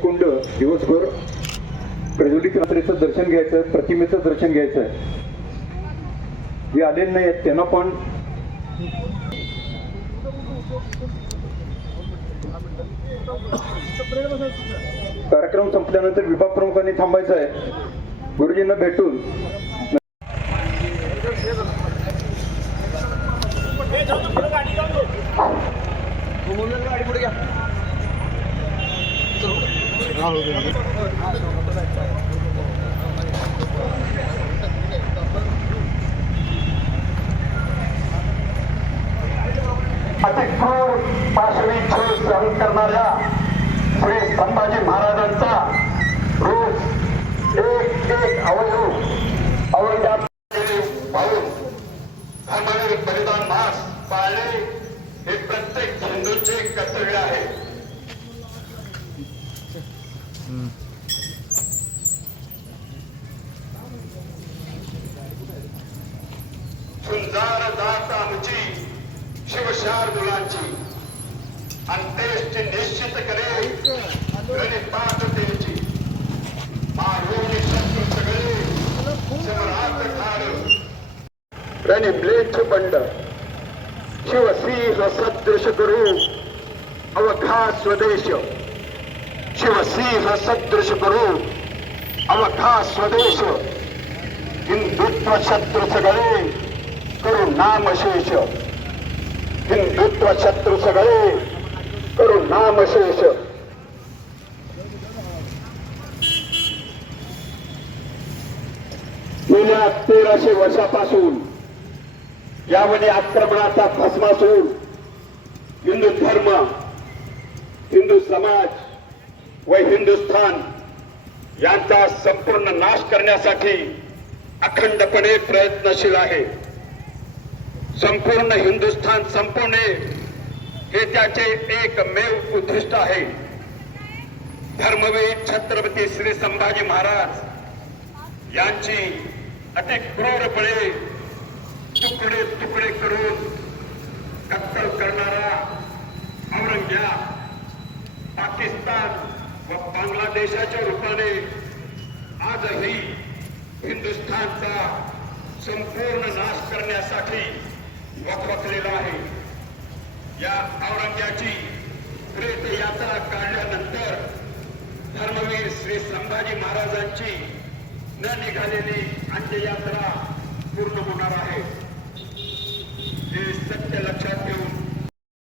कुंड दिवसभर प्रज्वलित रात्रीचं दर्शन घ्यायचं प्रतिमेचं दर्शन घ्यायचं. जे आलेले नाही आहेत त्यांना पण कार्यक्रम संपल्यानंतर विभाग प्रमुखांनी थांबायचं आहे. गुरुजींना भेटून. हो, हो, हो. अतिक्रूर पाशवी करणाऱ्या श्री संभाजी महाराजांचा रोज एक एक अवयव औरंगाबाद पाहून बलिदान मास पाळणे हे प्रत्येक हिंदूचे कर्तव्य आहे. सुंदर दात आमची शिवशार मुलांची. अंत्येष्ट निश्चित करे गणितात त्यांची मारून शत्रू सगळे शिवरात ठार रण ब्लेच बंड. शिवसिंह सदृश गुरु अवघा स्वदेश. शिवसिंह सदृश गुरु अवघा स्वदेश हिंदुत्व शत्रु सगळे करू नामशेष हिंदुत्व शत्रु सगळे करू नामशेष गेल्या तेराशे वर्षापासून यामध्ये आक्रमणाचा भस्मासून हिंदू धर्म हिंदू समाज व हिंदुस्थान यांचा संपूर्ण नाश करण्यासाठी अखंडपणे प्रयत्नशील आहे. संपूर्ण हिंदुस्थान संपवणे हे त्याचे एकमेव उद्दिष्ट आहे. धर्मवीर छत्रपती श्री संभाजी महाराज यांची अति क्रूरपणे तुकडे तुकडे करून कत्तल अनुषंगाने आजही हिंदुस्थानचा संपूर्ण नाश करण्यासाठी वकवकलेला आहे. या औरंग्याची प्रेत यात्रा काढल्यानंतर धर्मवीर श्री संभाजी महाराजांची न निघालेली अंत्ययात्रा पूर्ण होणार आहे. हे सत्य लक्ष